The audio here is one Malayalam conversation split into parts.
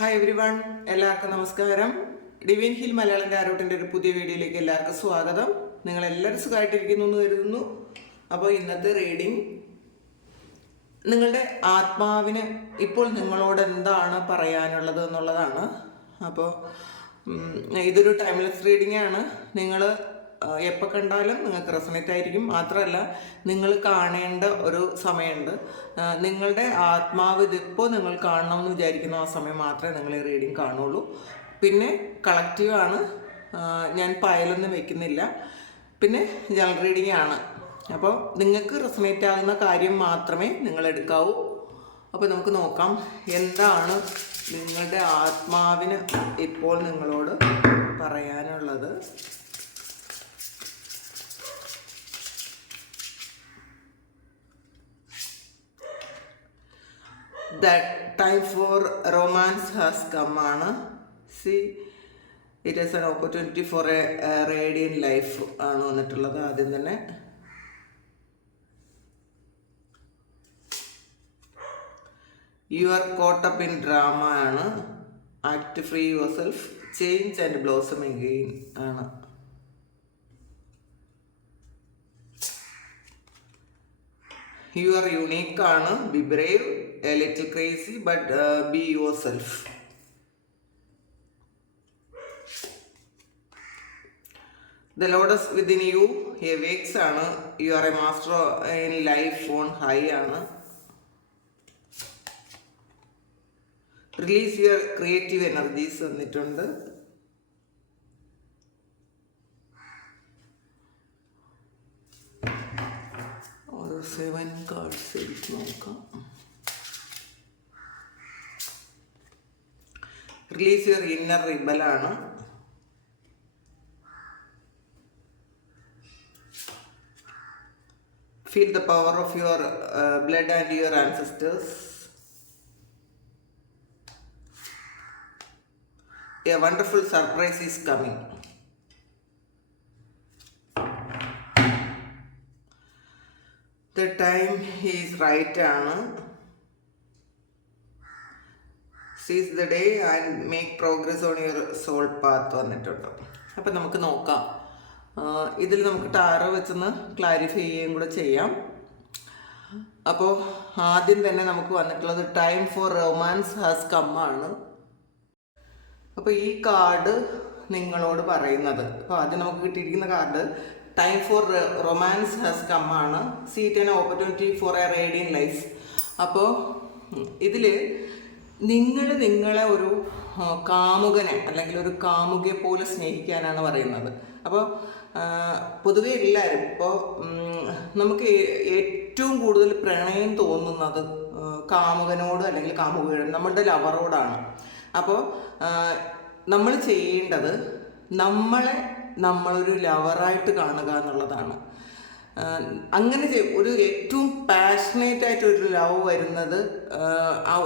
ഹായ് എവരി വൺ, എല്ലാവർക്കും നമസ്കാരം. ഡിവൈൻ ഹിൽ മലയാളം ടാരോട്ടിൻ്റെ ഒരു പുതിയ വീഡിയോയിലേക്ക് എല്ലാവർക്കും സ്വാഗതം. നിങ്ങളെല്ലാവരും സുഖമായിട്ടിരിക്കുന്നു എന്ന് കരുതുന്നു. അപ്പോൾ ഇന്നത്തെ റീഡിങ് നിങ്ങളുടെ ആത്മാവിന് ഇപ്പോൾ നിങ്ങളോട് എന്താണ് പറയാനുള്ളത് എന്നുള്ളതാണ്. അപ്പോൾ ഇതൊരു ടൈംലെസ് റീഡിംഗ് ആണ്. നിങ്ങൾ എപ്പോൾ കണ്ടാലും നിങ്ങൾക്ക് റെസണേറ്റ് ആയിരിക്കും. മാത്രമല്ല, നിങ്ങൾ കാണേണ്ട ഒരു സമയമുണ്ട്. നിങ്ങളുടെ ആത്മാവ് ഇതിപ്പോൾ നിങ്ങൾ കാണണമെന്ന് വിചാരിക്കുന്ന ആ സമയം മാത്രമേ നിങ്ങൾ ഈ റീഡിങ് കാണുള്ളൂ. പിന്നെ കളക്റ്റീവാണ്, ഞാൻ പയലൊന്നും വെക്കുന്നില്ല. പിന്നെ ജനറൽ റീഡിംഗ് ആണ്. അപ്പോൾ നിങ്ങൾക്ക് റെസണേറ്റ് ആകുന്ന കാര്യം മാത്രമേ നിങ്ങൾ എടുക്കാവൂ. അപ്പോൾ നമുക്ക് നോക്കാം എന്താണ് നിങ്ങളുടെ ആത്മാവിന് ഇപ്പോൾ നിങ്ങളോട് പറയാനുള്ളത്. That time for romance has come ആണ്. See, it is an opportunity for a radiant life ആണ് വന്നിട്ടുള്ളത്. ആദ്യം തന്നെ you are caught up in drama ആണ്. act free yourself, change and blossom again ആണ്. You are unique ആണ്. Be brave, a little crazy, but be yourself. The Lord is within you, he awakes ആണ്. You are a master in life on high ആണ്. Release your creative energies വന്നിട്ടുണ്ട്. ഒരു 7 cards എടുത്ത് നോക്കാം. റിലീസ് യുവർ ഇന്നർ റിബൽ ആണ്. Feel the power of your blood and your ancestors. A wonderful surprise is coming. The time is right ആണ്. Seize the day and make progress on your soul path വന്നിട്ടുണ്ട്. അപ്പം നമുക്ക് നോക്കാം. ഇതിൽ നമുക്ക് ടാറോ വെച്ചൊന്ന് ക്ലാരിഫൈ ചെയ്യുകയും കൂടെ ചെയ്യാം. അപ്പോൾ ആദ്യം തന്നെ നമുക്ക് വന്നിട്ടുള്ളത് time for romance has come ആണ്. അപ്പോൾ ഈ കാർഡ് നിങ്ങളോട് പറയുന്നത്, അപ്പോൾ ആദ്യം നമുക്ക് കിട്ടിയിരിക്കുന്ന card time for romance has come ആണ്. See it an opportunity for a radiant life. അപ്പോൾ ഇതിൽ നിങ്ങളെ ഒരു കാമുകനെ അല്ലെങ്കിൽ ഒരു കാമുകയെ പോലെ സ്നേഹിക്കാനാണ് പറയുന്നത്. അപ്പോൾ പൊതുവെ എല്ലാവരും ഇപ്പോൾ നമുക്ക് ഏറ്റവും കൂടുതൽ പ്രണയം തോന്നുന്നത് കാമുകനോട് അല്ലെങ്കിൽ കാമുകയോട്, നമ്മളുടെ ലവറോടാണ്. അപ്പോൾ നമ്മൾ ചെയ്യേണ്ടത് നമ്മളൊരു ലവറായിട്ട് കാണുക എന്നുള്ളതാണ്. അങ്ങനെ ഒരു ഏറ്റവും പാഷനേറ്റ് ആയിട്ടൊരു ലവ് വരുന്നത്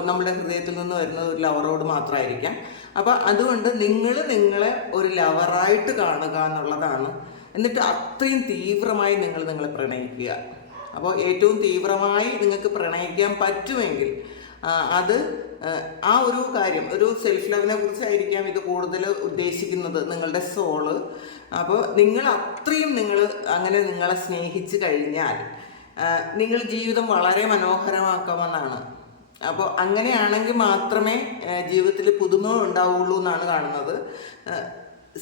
നമ്മുടെ ഹൃദയത്തിൽ നിന്ന് വരുന്നത് ഒരു ലവറോട് മാത്രമായിരിക്കാം. അപ്പോൾ അതുകൊണ്ട് നിങ്ങളെ ഒരു ലവറായിട്ട് കാണുക എന്നുള്ളതാണ്. എന്നിട്ട് അത്രയും തീവ്രമായി നിങ്ങളെ പ്രണയിക്കുക. അപ്പോൾ ഏറ്റവും തീവ്രമായി നിങ്ങൾക്ക് പ്രണയിക്കാൻ പറ്റുമെങ്കിൽ അത് ആ ഒരു കാര്യം, ഒരു സെൽഫ് ലവിനെ കുറിച്ചായിരിക്കാം ഇത് കൂടുതൽ ഉദ്ദേശിക്കുന്നത്, നിങ്ങളുടെ സോള്. അപ്പോൾ അത്രയും അങ്ങനെ നിങ്ങളെ സ്നേഹിച്ച് കഴിഞ്ഞാൽ നിങ്ങൾ ജീവിതം വളരെ മനോഹരമാക്കാമെന്നാണ്. അപ്പോൾ അങ്ങനെയാണെങ്കിൽ മാത്രമേ ജീവിതത്തിൽ പുതുമ ഉണ്ടാവുള്ളൂ എന്നാണ് കാണുന്നത്.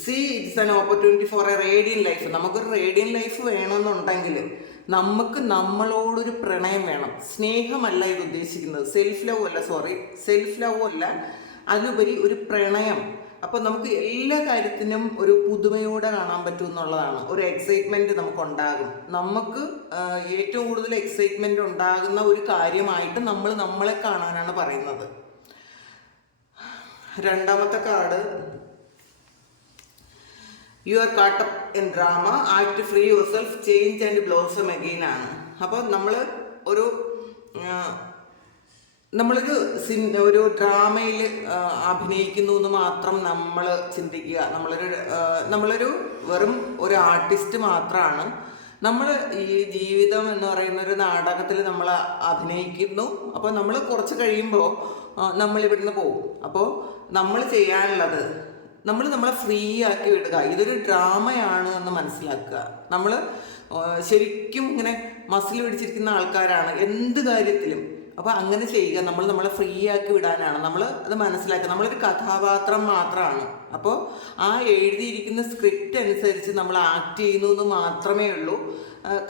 See it's an opportunity for a radiant life. നമുക്കൊരു റേഡിയന്റ് ലൈഫ് വേണമെന്നുണ്ടെങ്കിൽ നമുക്ക് നമ്മളോടൊരു പ്രണയം വേണം. സ്നേഹമല്ല ഇത് ഉദ്ദേശിക്കുന്നത്, സെൽഫ് ലവ് അല്ല, അതിലുപരി ഒരു പ്രണയം. അപ്പോൾ നമുക്ക് എല്ലാ കാര്യത്തിനും ഒരു പുതുമയോടെ കാണാൻ പറ്റും എന്നുള്ളതാണ്. ഒരു എക്സൈറ്റ്മെൻറ്റ് നമുക്കുണ്ടാകും. നമുക്ക് ഏറ്റവും കൂടുതൽ എക്സൈറ്റ്മെൻറ്റ് ഉണ്ടാകുന്ന ഒരു കാര്യമായിട്ട് നമ്മളെ കാണാനാണ് പറയുന്നത്. രണ്ടാമത്തെ card you are caught up in drama, act free yourself, change and blossom again ആണ്. അപ്പോൾ നമ്മളൊരു ഡ്രാമയിൽ അഭിനയിക്കുന്നു എന്ന് മാത്രം നമ്മൾ ചിന്തിക്കുക. നമ്മളൊരു വെറും ഒരു ആർട്ടിസ്റ്റ് മാത്രമാണ്. നമ്മൾ ഈ ജീവിതം എന്ന് പറയുന്ന ഒരു നാടകത്തിൽ നമ്മൾ അഭിനയിക്കുന്നു. അപ്പോൾ നമ്മൾ കുറച്ച് കഴിയുമ്പോൾ നമ്മൾ ഇവിടുന്ന് പോകും. അപ്പോൾ നമ്മൾ ചെയ്യാനുള്ളത് നമ്മളെ ഫ്രീ ആക്കി വിടുക. ഇതൊരു ഡ്രാമയാണ് എന്ന് മനസ്സിലാക്കുക. നമ്മൾ ശരിക്കും ഇങ്ങനെ മസിൽ പിടിച്ചിരിക്കുന്ന ആൾക്കാരാണ് എന്ത് കാര്യത്തിലും. അപ്പോൾ അങ്ങനെ ചെയ്യുക. നമ്മളെ ഫ്രീ ആക്കി വിടാനാണ്. നമ്മൾ അത് മനസ്സിലാക്കുക. നമ്മളൊരു കഥാപാത്രം മാത്രമാണ്. അപ്പോൾ ആ എഴുതിയിരിക്കുന്ന സ്ക്രിപ്റ്റ് അനുസരിച്ച് നമ്മൾ ആക്ട് ചെയ്യുന്നു എന്ന് മാത്രമേ ഉള്ളൂ.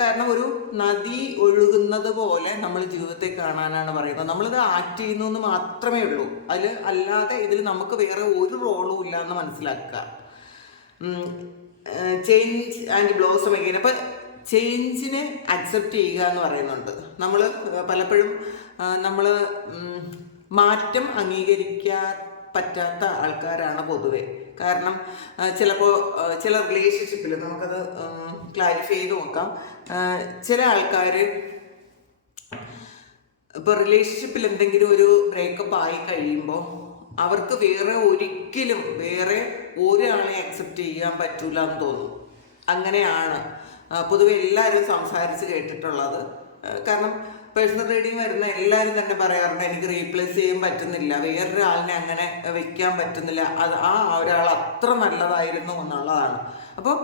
കാരണം ഒരു നദി ഒഴുകുന്നത് പോലെ നമ്മൾ ജീവിതത്തെ കാണാനാണ് പറയുന്നത്. നമ്മളിത് ആക്ട് ചെയ്യുന്നു എന്ന് മാത്രമേ ഉള്ളൂ. അല്ലാതെ ഇതിൽ നമുക്ക് വേറെ ഒരു റോളും ഇല്ല എന്ന് മനസ്സിലാക്കുക. Change and blossom again. അപ്പം ചേഞ്ചിനെ അക്സെപ്റ്റ് ചെയ്യുക എന്ന് പറയുന്നുണ്ട്. നമ്മൾ പലപ്പോഴും നമ്മൾ മാറ്റം അംഗീകരിക്കാൻ പറ്റാത്ത ആൾക്കാരാണ് പൊതുവെ. കാരണം ചിലപ്പോൾ ചില റിലേഷൻഷിപ്പിൽ നമുക്കത് ക്ലാരിഫൈ ചെയ്ത് നോക്കാം. ചില ആൾക്കാർ ഇപ്പോൾ റിലേഷൻഷിപ്പിൽ എന്തെങ്കിലും ഒരു ബ്രേക്കപ്പ് ആയി കഴിയുമ്പോൾ അവർക്ക് വേറെ ഒരാളെ അക്സെപ്റ്റ് ചെയ്യാൻ പറ്റൂല എന്ന് തോന്നും. അങ്ങനെയാണ് പൊതുവെ എല്ലാവരും സംസാരിച്ച് കേട്ടിട്ടുള്ളത്. കാരണം പേഴ്സണൽ റീഡിങ് വരുന്ന എല്ലാവരും തന്നെ പറയാറുണ്ട്, എനിക്ക് റീപ്ലേസ് ചെയ്യാൻ പറ്റുന്നില്ല, വേറൊരാളിനെ അങ്ങനെ വെക്കാൻ പറ്റുന്നില്ല, ആ ഒരാൾ അത്ര നല്ലതായിരുന്നു എന്നുള്ളതാണ്. അപ്പോൾ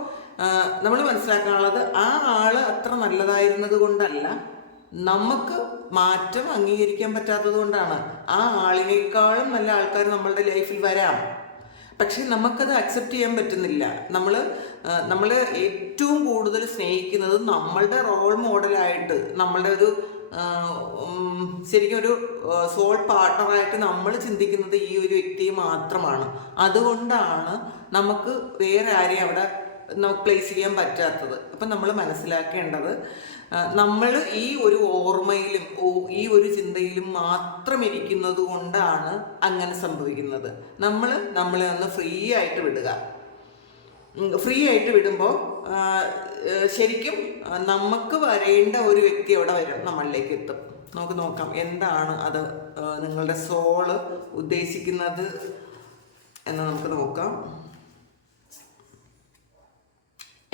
നമ്മൾ മനസ്സിലാക്കാനുള്ളത് ആ ആള് അത്ര നല്ലതായിരുന്നത് കൊണ്ടല്ല, നമുക്ക് മാറ്റം അംഗീകരിക്കാൻ പറ്റാത്തത് കൊണ്ടാണ്. ആ ആളിനേക്കാളും നല്ല ആൾക്കാർ നമ്മളുടെ ലൈഫിൽ വരാം. പക്ഷെ നമുക്കത് അക്സെപ്റ്റ് ചെയ്യാൻ പറ്റുന്നില്ല. നമ്മൾ ഏറ്റവും കൂടുതൽ സ്നേഹിക്കുന്നത് നമ്മളുടെ റോൾ മോഡലായിട്ട്, നമ്മളുടെ ഒരു ശരിക്കും ഒരു സോൾ പാർട്ട്ണറായിട്ട് നമ്മൾ ചിന്തിക്കുന്നത് ഈ ഒരു വ്യക്തിയെ മാത്രമാണ്. അതുകൊണ്ടാണ് നമുക്ക് വേറെ ആരെയും അവിടെ നമുക്ക് പ്ലേസ് ചെയ്യാൻ പറ്റാത്തത്. അപ്പം നമ്മൾ മനസ്സിലാക്കേണ്ടത്, നമ്മൾ ഈ ഒരു ഓർമ്മയിലും ഈ ഒരു ചിന്തയിലും മാത്രം ഇരിക്കുന്നത് കൊണ്ടാണ് അങ്ങനെ സംഭവിക്കുന്നത്. നമ്മളെ ഒന്ന് ഫ്രീ ആയിട്ട് വിടുക. ഫ്രീ ആയിട്ട് വിടുമ്പോൾ ശരിക്കും നമുക്ക് വരേണ്ട ഒരു വ്യക്തി അവിടെ വരും, നമ്മളിലേക്ക് എത്തും. നമുക്ക് നോക്കാം എന്താണ് അത് നിങ്ങളുടെ സോള് ഉദ്ദേശിക്കുന്നത് എന്ന് നമുക്ക് നോക്കാം.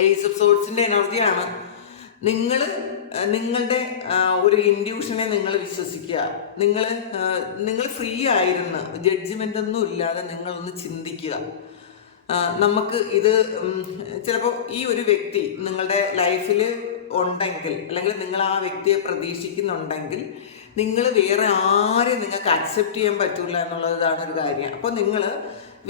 ഏസ് ഓഫ് സോർട്സിൻ്റെ എനർജിയാണ്. നിങ്ങളുടെ ഒരു ഇൻഡ്യൂഷനെ നിങ്ങൾ വിശ്വസിക്കുക. നിങ്ങൾ ഫ്രീ ആയിരുന്ന് ജഡ്ജ്മെൻ്റ് ഒന്നും ഇല്ലാതെ നിങ്ങളൊന്ന് ചിന്തിക്കുക. നമുക്ക് ഇത് ചിലപ്പോൾ ഈ ഒരു വ്യക്തി നിങ്ങളുടെ ലൈഫിൽ ഉണ്ടെങ്കിൽ, അല്ലെങ്കിൽ നിങ്ങൾ ആ വ്യക്തിയെ പ്രതീക്ഷിക്കുന്നുണ്ടെങ്കിൽ, നിങ്ങൾ വേറെ ആരെയും നിങ്ങൾക്ക് അക്സെപ്റ്റ് ചെയ്യാൻ പറ്റില്ല എന്നുള്ളതാണ് ഒരു കാര്യം. അപ്പോൾ നിങ്ങൾ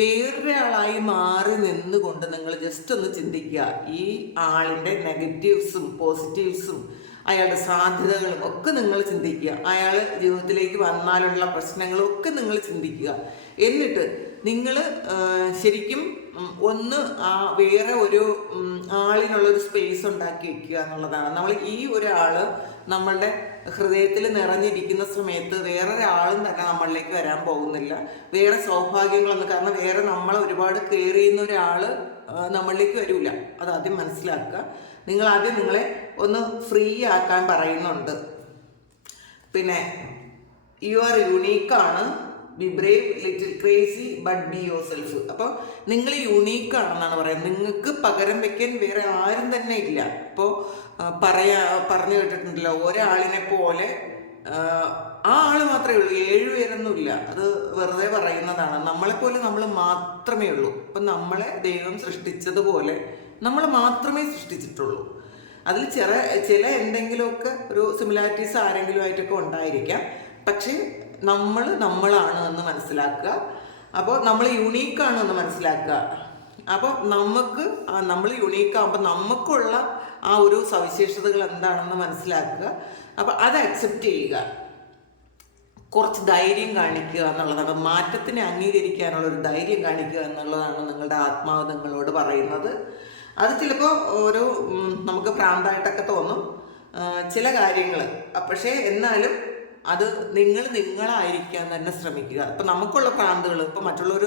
വേറൊരാളായി മാറി നിന്നുകൊണ്ട് നിങ്ങൾ ജസ്റ്റ് ഒന്ന് ചിന്തിക്കുക. ഈ ആളിൻ്റെ നെഗറ്റീവ്സും പോസിറ്റീവ്സും അയാളുടെ സാധ്യതകളും ഒക്കെ നിങ്ങൾ ചിന്തിക്കുക. അയാൾ ജീവിതത്തിലേക്ക് വന്നാലുള്ള പ്രശ്നങ്ങളും ഒക്കെ നിങ്ങൾ ചിന്തിക്കുക. എന്നിട്ട് നിങ്ങൾ ശരിക്കും ഒന്ന് വേറെ ഒരു ആളിനുള്ളൊരു സ്പേസ് ഉണ്ടാക്കി വയ്ക്കുക എന്നുള്ളതാണ്. നമ്മൾ ഈ ഒരാൾ നമ്മളുടെ ഹൃദയത്തിൽ നിറഞ്ഞിരിക്കുന്ന സമയത്ത് വേറൊരാളും തന്നെ നമ്മളിലേക്ക് വരാൻ പോകുന്നില്ല. വേറെ സൗഭാഗ്യങ്ങളൊന്നും, കാരണം വേറെ നമ്മളെ ഒരുപാട് കെയർ ചെയ്യുന്ന ഒരാൾ നമ്മളിലേക്ക് വരില്ല. അതാദ്യം മനസ്സിലാക്കുക. ആദ്യം നിങ്ങളെ ഒന്ന് ഫ്രീ ആക്കാൻ പറയുന്നുണ്ട്. പിന്നെ യു ആർ യുണീക്കാണ്, be brave, little crazy, but be yourself. അപ്പോൾ നിങ്ങൾ യുണീക്കാണെന്നാണ് പറയുന്നത്. നിങ്ങൾക്ക് പകരം വെക്കാൻ വേറെ ആരും തന്നെ ഇല്ല. ഇപ്പോൾ പറഞ്ഞു കേട്ടിട്ടുണ്ടല്ലോ, ഒരാളിനെ പോലെ ആ ആള് മാത്രമേ ഉള്ളൂ, 7 പേരൊന്നുമില്ല. അത് വെറുതെ പറയുന്നതാണ്. നമ്മളെപ്പോലെ നമ്മൾ മാത്രമേ ഉള്ളൂ. അപ്പം നമ്മളെ ദൈവം സൃഷ്ടിച്ചതുപോലെ നമ്മൾ മാത്രമേ സൃഷ്ടിച്ചിട്ടുള്ളൂ. അതിൽ ചില എന്തെങ്കിലുമൊക്കെ ഒരു സിമിലാരിറ്റീസ് ആരെങ്കിലും ആയിട്ടൊക്കെ ഉണ്ടായിരിക്കാം. പക്ഷേ നമ്മളാണ് എന്ന് മനസ്സിലാക്കുക. അപ്പോൾ നമ്മൾ യുണീക്കാണ് എന്ന് മനസ്സിലാക്കുക. അപ്പോൾ നമ്മൾ യുണീക്കാകുമ്പോൾ നമുക്കുള്ള ആ ഒരു സവിശേഷതകൾ എന്താണെന്ന് മനസ്സിലാക്കുക. അപ്പോൾ അത് അക്സെപ്റ്റ് ചെയ്യുക. കുറച്ച് ധൈര്യം കാണിക്കുക എന്നുള്ളതാണ്. മാറ്റത്തിനെ അംഗീകരിക്കാനുള്ളൊരു ധൈര്യം കാണിക്കുക എന്നുള്ളതാണ് നിങ്ങളുടെ ആത്മാവ് നിങ്ങളോട് പറയുന്നത്. അത് ചിലപ്പോൾ നമുക്ക് ഭ്രാന്തായിട്ടൊക്കെ തോന്നും ചില കാര്യങ്ങൾ. പക്ഷേ എന്നാലും അത് നിങ്ങളായിരിക്കാൻ തന്നെ ശ്രമിക്കുക. ഇപ്പം നമുക്കുള്ള ഭ്രാന്തുകൾ, ഇപ്പം മറ്റുള്ളവർ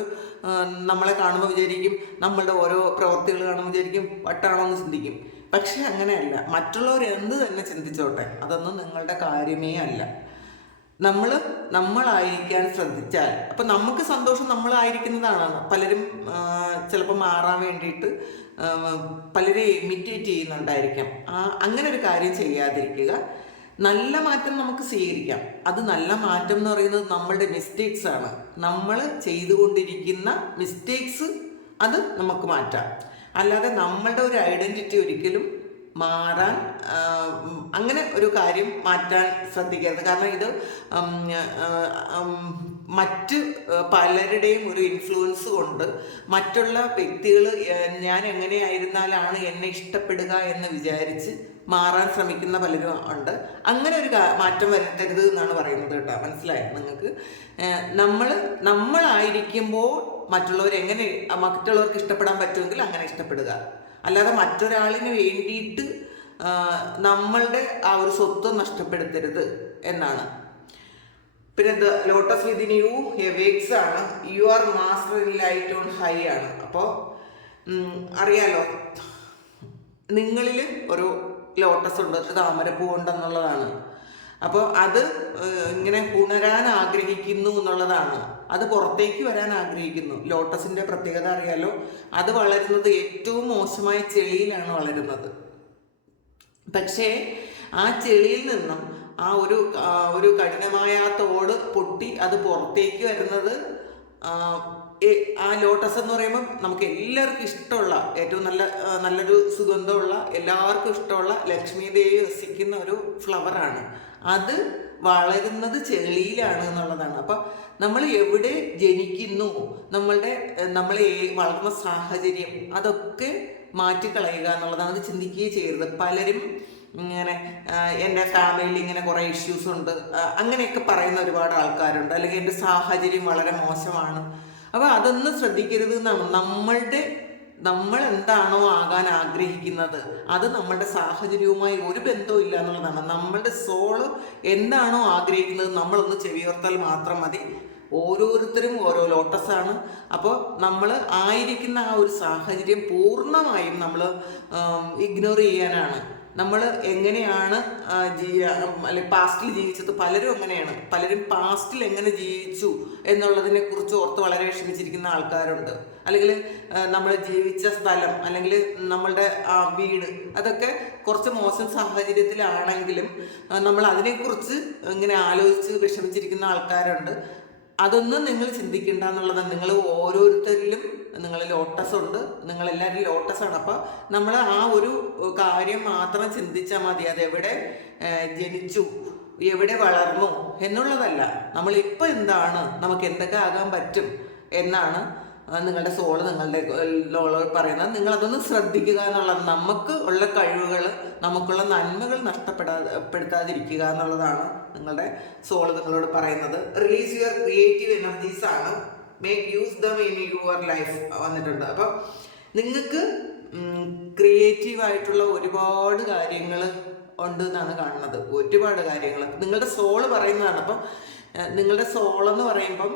നമ്മളെ കാണുമ്പോൾ വിചാരിക്കും, നമ്മളുടെ ഓരോ പ്രവൃത്തികൾ കാണുമ്പോൾ വിചാരിക്കും വട്ടാണോ എന്ന് ചിന്തിക്കും. പക്ഷെ അങ്ങനെയല്ല. മറ്റുള്ളവർ എന്ത് തന്നെ ചിന്തിച്ചോട്ടെ, അതൊന്നും നിങ്ങളുടെ കാര്യമേ അല്ല. നമ്മളായിരിക്കാൻ ശ്രദ്ധിച്ചാൽ അപ്പം നമുക്ക് സന്തോഷം നമ്മളായിരിക്കുന്നതാണ്. പലരും ചിലപ്പോൾ മാറാൻ വേണ്ടിയിട്ട് പലരെ ഇമിറ്റേറ്റ് ചെയ്യുന്നുണ്ടായിരിക്കാം. അങ്ങനെ ഒരു കാര്യം ചെയ്യാതിരിക്കുക. നല്ല മാറ്റം നമുക്ക് സ്വീകരിക്കാം. അത് നല്ല മാറ്റം എന്ന് പറയുന്നത് നമ്മളുടെ മിസ്റ്റേക്സ് ആണ്. നമ്മൾ ചെയ്തുകൊണ്ടിരിക്കുന്ന മിസ്റ്റേക്സ് അത് നമുക്ക് മാറ്റാം. അല്ലാതെ നമ്മളുടെ ഒരു ഐഡൻറ്റിറ്റി ഒരിക്കലും മാറാൻ അങ്ങനെ ഒരു കാര്യം മാറ്റാൻ ശ്രദ്ധിക്കരുത്. കാരണം ഇത് മറ്റ് പലരുടെയും ഒരു ഇൻഫ്ലുവൻസ് കൊണ്ട് മറ്റുള്ള വ്യക്തികൾ ഞാൻ എങ്ങനെയായിരുന്നാലാണ് എന്നെ ഇഷ്ടപ്പെടുക എന്ന് വിചാരിച്ച് മാറാൻ ശ്രമിക്കുന്ന പലരും ഉണ്ട്. അങ്ങനെ ഒരു മാറ്റം വരുത്തരുത് എന്നാണ് പറയുന്നത് കേട്ടോ. മനസ്സിലായോ നിങ്ങൾക്ക്? നമ്മളായിരിക്കുമ്പോൾ മറ്റുള്ളവർക്ക് ഇഷ്ടപ്പെടാൻ പറ്റുമെങ്കിൽ അങ്ങനെ ഇഷ്ടപ്പെടുക. അല്ലാതെ മറ്റൊരാളിന് വേണ്ടിയിട്ട് നമ്മളുടെ ആ ഒരു സ്വത്വം നഷ്ടപ്പെടുത്തരുത് എന്നാണ്. പിന്നെ ലോട്ടസ് വിതിൻ യു എവേക്സ് ആണ്. You are master in light on high ആണ്. അപ്പോൾ അറിയാലോ, നിങ്ങളിൽ ഒരു ലോട്ടസ് ഉണ്ട്, ഒരു താമരപ്പൂ ഉണ്ടെന്നുള്ളതാണ്. അപ്പോൾ അത് ഇങ്ങനെ ഉണരാൻ ആഗ്രഹിക്കുന്നു എന്നുള്ളതാണ്. അത് പുറത്തേക്ക് വരാൻ ആഗ്രഹിക്കുന്നു. ലോട്ടസിൻ്റെ പ്രത്യേകത അറിയാലോ, അത് വളരുന്നത് ഏറ്റവും മോശമായ ചെളിയിലാണ് വളരുന്നത്. പക്ഷേ ആ ചെളിയിൽ നിന്നും ആ ഒരു കഠിനമായ തോട് പൊട്ടി അത് പുറത്തേക്ക് വരുന്നത്, ആ ലോട്ടസ് എന്ന് പറയുമ്പോൾ നമുക്ക് എല്ലാവർക്കും ഇഷ്ടമുള്ള, ഏറ്റവും നല്ലൊരു സുഗന്ധമുള്ള, എല്ലാവർക്കും ഇഷ്ടമുള്ള ലക്ഷ്മി ദേവി വസിക്കുന്ന ഒരു ഫ്ലവറാണ്. അത് വളരുന്നത് ചെളിയിലാണ് എന്നുള്ളതാണ്. അപ്പം നമ്മൾ എവിടെ ജനിക്കുന്നു, നമ്മളെ വളർന്ന സാഹചര്യം, അതൊക്കെ മാറ്റിക്കളയുക എന്നുള്ളതാണ്. അത് ചിന്തിക്കുകയും ചെയ്യരുത്. പലരും ഇങ്ങനെ എൻ്റെ ഫാമിലിയിൽ ഇങ്ങനെ കുറേ ഇഷ്യൂസ് ഉണ്ട് അങ്ങനെയൊക്കെ പറയുന്ന ഒരുപാട് ആൾക്കാരുണ്ട്. അല്ലെങ്കിൽ എൻ്റെ സാഹചര്യം വളരെ മോശമാണ്. അപ്പോൾ അതൊന്നും ശ്രദ്ധിക്കരുത് എന്നാണ്. നമ്മൾ എന്താണോ ആകാൻ ആഗ്രഹിക്കുന്നത് അത് നമ്മളുടെ സാഹചര്യവുമായി ഒരു ബന്ധവും ഇല്ല എന്നുള്ളതാണ്. നമ്മളുടെ സോള് എന്താണോ ആഗ്രഹിക്കുന്നത് നമ്മളൊന്ന് ചെവിയോർത്താൽ മാത്രം മതി. ഓരോരുത്തരും ഓരോ ലോട്ടസാണ്. അപ്പോൾ നമ്മൾ ആയിരിക്കുന്ന ആ ഒരു സാഹചര്യം പൂർണ്ണമായും നമ്മൾ ഇഗ്നോർ ചെയ്യാനാണ്. നമ്മൾ എങ്ങനെയാണ് അല്ലെങ്കിൽ പാസ്റ്റിൽ ജീവിച്ചത്, പലരും അങ്ങനെയാണ്. പലരും പാസ്റ്റിൽ എങ്ങനെ ജീവിച്ചു എന്നുള്ളതിനെ കുറിച്ച് ഓർത്ത് വളരെ വിഷമിച്ചിരിക്കുന്ന ആൾക്കാരുണ്ട്. അല്ലെങ്കിൽ നമ്മൾ ജീവിച്ച സ്ഥലം, അല്ലെങ്കിൽ നമ്മളുടെ വീട്, അതൊക്കെ കുറച്ച് മോശം സാഹചര്യത്തിലാണെങ്കിലും നമ്മൾ അതിനെക്കുറിച്ച് ഇങ്ങനെ ആലോചിച്ച് വിഷമിച്ചിരിക്കുന്ന ആൾക്കാരുണ്ട്. അതൊന്നും നിങ്ങൾ ചിന്തിക്കേണ്ട എന്നുള്ളതാണ്. നിങ്ങൾ ഓരോരുത്തരിലും നിങ്ങൾ ലോട്ടസ് ഉണ്ട്, നിങ്ങളെല്ലാവരും ലോട്ടസാണ്. അപ്പോൾ നമ്മൾ ആ ഒരു കാര്യം മാത്രം ചിന്തിച്ചാൽ മതി. അതെവിടെ ജനിച്ചു, എവിടെ വളർന്നു എന്നുള്ളതല്ല. നമ്മളിപ്പോൾ എന്താണ്, നമുക്ക് എന്തൊക്കെ ആകാൻ പറ്റും എന്നാണ് നിങ്ങളുടെ സോള് നിങ്ങളുടെ പറയുന്നത്. നിങ്ങളതൊന്ന് ശ്രദ്ധിക്കുക എന്നുള്ളത്. നമുക്ക് ഉള്ള കഴിവുകൾ, നമുക്കുള്ള നന്മകൾ നഷ്ടപ്പെടുത്താതിരിക്കുക എന്നുള്ളതാണ് നിങ്ങളുടെ സോള് നിങ്ങളോട് പറയുന്നത്. റിലീസ് യുവർ ക്രിയേറ്റീവ് എനർജീസ് ആണ്. Make use them in your life വന്നിട്ടുണ്ട്. അപ്പം നിങ്ങൾക്ക് ക്രിയേറ്റീവായിട്ടുള്ള ഒരുപാട് കാര്യങ്ങൾ ഉണ്ട് എന്നാണ് കാണുന്നത്. ഒരുപാട് കാര്യങ്ങൾ നിങ്ങളുടെ സോള് പറയുന്നതാണ്. അപ്പം നിങ്ങളുടെ സോളെന്ന് പറയുമ്പം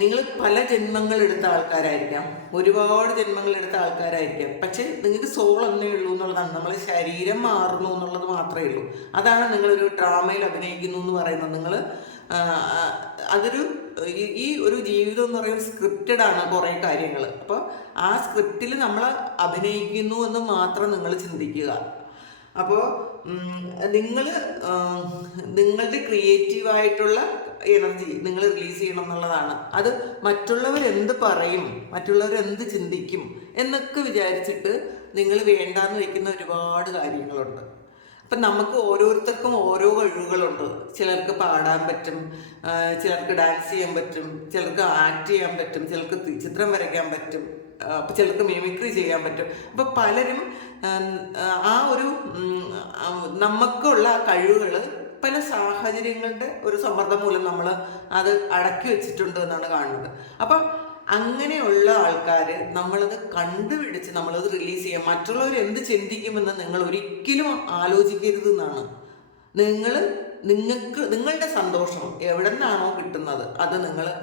നിങ്ങൾ പല ജന്മങ്ങൾ എടുത്ത ആൾക്കാരായിരിക്കാം, ഒരുപാട് ജന്മങ്ങൾ എടുത്ത ആൾക്കാരായിരിക്കാം. പക്ഷെ നിങ്ങൾക്ക് സോൾ എന്നേ ഉള്ളൂ എന്നുള്ളതാണ്. നമ്മൾ ശരീരം മാറുന്നു എന്നുള്ളത് മാത്രമേ ഉള്ളൂ. അതാണ് നിങ്ങളൊരു ഡ്രാമയിൽ അഭിനയിക്കുന്നു എന്ന് പറയുന്നത്. നിങ്ങൾ ഈ ഒരു ജീവിതം എന്ന് പറയുന്നത് സ്ക്രിപ്റ്റഡ് ആണ് കുറേ കാര്യങ്ങൾ. അപ്പോൾ ആ സ്ക്രിപ്റ്റിൽ നമ്മൾ അഭിനയിക്കുന്നു എന്ന് മാത്രം നിങ്ങൾ ചിന്തിക്കുക. അപ്പോൾ നിങ്ങളുടെ ക്രിയേറ്റീവായിട്ടുള്ള എനർജി നിങ്ങൾ റിലീസ് ചെയ്യണം എന്നുള്ളതാണ്. അത് മറ്റുള്ളവരെന്ത് പറയും, മറ്റുള്ളവരെന്ത് ചിന്തിക്കും എന്നൊക്കെ വിചാരിച്ചിട്ട് നിങ്ങൾ വേണ്ടാന്ന് വയ്ക്കുന്ന ഒരുപാട് കാര്യങ്ങളുണ്ട്. അപ്പം നമുക്ക് ഓരോരുത്തർക്കും ഓരോ കഴിവുകളുണ്ട്. ചിലർക്ക് പാടാൻ പറ്റും, ചിലർക്ക് ഡാൻസ് ചെയ്യാൻ പറ്റും, ചിലർക്ക് ആക്ട് ചെയ്യാൻ പറ്റും, ചിലർക്ക് ചിത്രം വരയ്ക്കാൻ പറ്റും, ചിലർക്ക് മിമിക്രി ചെയ്യാൻ പറ്റും. അപ്പം പലരും ആ ഒരു നമുക്കുള്ള കഴിവുകൾ പല സാഹചര്യങ്ങളുടെ ഒരു സമ്മർദ്ദം മൂലം നമ്മൾ അത് അടക്കി വെച്ചിട്ടുണ്ട് എന്നാണ് കാണുന്നത്. അപ്പം അങ്ങനെയുള്ള ആൾക്കാർ നമ്മളത് കണ്ടുപിടിച്ച് നമ്മളത് റിലീസ് ചെയ്യാം. മറ്റുള്ളവർ എന്ത് ചിന്തിക്കുമെന്ന് നിങ്ങൾ ഒരിക്കലും ആലോചിക്കരുത് എന്നാണ്. നിങ്ങളുടെ സന്തോഷം എവിടെ നിന്നാണോ കിട്ടുന്നത് അത്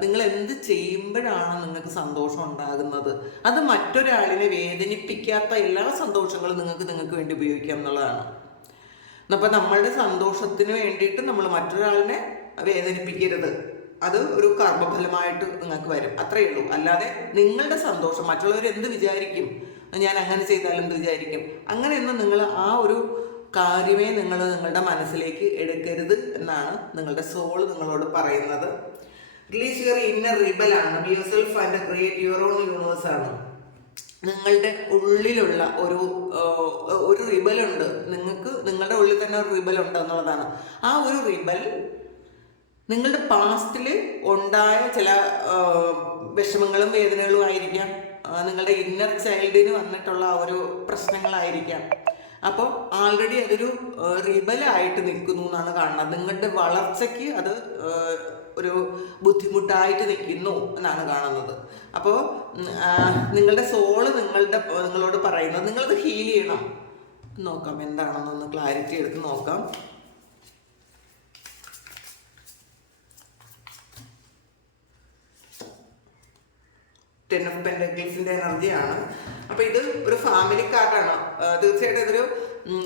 നിങ്ങൾ എന്ത് ചെയ്യുമ്പോഴാണ് നിങ്ങൾക്ക് സന്തോഷം ഉണ്ടാകുന്നത്. അത് മറ്റൊരാളിനെ വേദനിപ്പിക്കാത്ത എല്ലാ സന്തോഷങ്ങളും നിങ്ങൾക്ക് വേണ്ടി ഉപയോഗിക്കാം എന്നുള്ളതാണ്. അപ്പം നമ്മളുടെ സന്തോഷത്തിന് വേണ്ടിയിട്ട് നമ്മൾ മറ്റൊരാളിനെ വേദനിപ്പിക്കരുത്. അത് ഒരു കർമ്മഫലമായിട്ട് നിങ്ങൾക്ക് വരും, അത്രയേ ഉള്ളൂ. അല്ലാതെ നിങ്ങളുടെ സന്തോഷം മറ്റുള്ളവർ എന്ത് വിചാരിക്കും, ഞാൻ അങ്ങനെ ചെയ്താൽ എന്ത് വിചാരിക്കും, അങ്ങനെയൊന്നും നിങ്ങൾ ആ ഒരു കാര്യമേ നിങ്ങൾ നിങ്ങളുടെ മനസ്സിലേക്ക് എടുക്കരുത് എന്നാണ് നിങ്ങളുടെ സോള് നിങ്ങളോട് പറയുന്നത്. റിലീസ് യുവർ ഇന്നർ റിബലാണ്. Be yourself and create your own universe ആണ്. നിങ്ങളുടെ ഉള്ളിലുള്ള ഒരു റിബലുണ്ട്. നിങ്ങളുടെ ഉള്ളിൽ തന്നെ ഒരു റിബൽ ഉണ്ട് എന്നുള്ളതാണ്. ആ ഒരു റിബൽ നിങ്ങളുടെ പാസ്റ്റിൽ ഉണ്ടായ ചില വിഷമങ്ങളും വേദനകളും ആയിരിക്കാം. നിങ്ങളുടെ ഇന്നർ ചൈൽഡിന് വന്നിട്ടുള്ള ആ ഒരു പ്രശ്നങ്ങളായിരിക്കാം. അപ്പോൾ ആൾറെഡി അതൊരു റിബലായിട്ട് നിൽക്കുന്നു എന്നാണ് കാണുന്നത്. നിങ്ങളുടെ വളർച്ചയ്ക്ക് അത് ഒരു ബുദ്ധിമുട്ടായിട്ട് നിൽക്കുന്നു എന്നാണ് കാണുന്നത്. അപ്പോൾ നിങ്ങളുടെ സോള് നിങ്ങളോട് പറയുന്നത് നിങ്ങളത് ഹീൽ ചെയ്യണം. നോക്കാം എന്താണെന്നൊന്ന് ക്ലാരിറ്റി എടുത്ത് നോക്കാം. 10 ഓഫ് പെന്റക്കിൾസിന്റെ എനർജിയാണ്. അപ്പോൾ ഇത് ഒരു ഫാമിലി കാർഡാണ്. തീർച്ചയായിട്ടും ഇതൊരു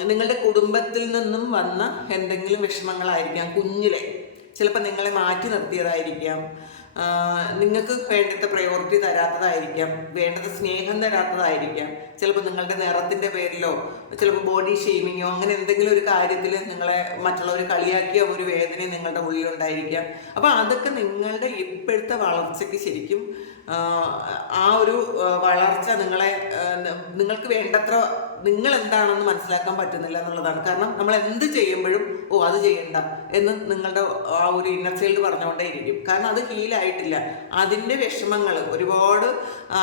നിങ്ങളുടെ കുടുംബത്തിൽ നിന്നും വന്ന എന്തെങ്കിലും വിഷമങ്ങളായിരിക്കാം. കുഞ്ഞിലെ ചിലപ്പോൾ നിങ്ങളെ മാറ്റി നിർത്തിയതായിരിക്കാം, നിങ്ങൾക്ക് വേണ്ടത്ര പ്രയോറിറ്റി തരാത്തതായിരിക്കാം, വേണ്ടത്ര സ്നേഹം തരാത്തതായിരിക്കാം. ചിലപ്പോൾ നിങ്ങളുടെ നിറത്തിൻ്റെ പേരിലോ ചിലപ്പോൾ ബോഡി ഷെയ്മിങ്ങോ അങ്ങനെ എന്തെങ്കിലും ഒരു കാര്യത്തിൽ നിങ്ങളെ മറ്റുള്ളവർ കളിയാക്കിയ ഒരു വേദന നിങ്ങളുടെ ഉള്ളിലുണ്ടായിരിക്കാം. അപ്പോൾ അതൊക്കെ നിങ്ങളുടെ ഇപ്പോഴത്തെ വളർച്ചയ്ക്ക് ശരിക്കും ആ ഒരു വളർച്ച നിങ്ങൾക്ക് വേണ്ടത്ര നിങ്ങൾ എന്താണെന്ന് മനസ്സിലാക്കാൻ പറ്റുന്നില്ല എന്നുള്ളതാണ്. കാരണം നമ്മൾ എന്ത് ചെയ്യുമ്പോഴും അത് ചെയ്യണ്ട എന്ന് നിങ്ങളുടെ ആ ഒരു ഇന്നർ ചൈൽഡ് പറഞ്ഞുകൊണ്ടേ ഇരിക്കും. കാരണം അത് ഹീലായിട്ടില്ല. അതിൻ്റെ വിഷമങ്ങൾ ഒരുപാട്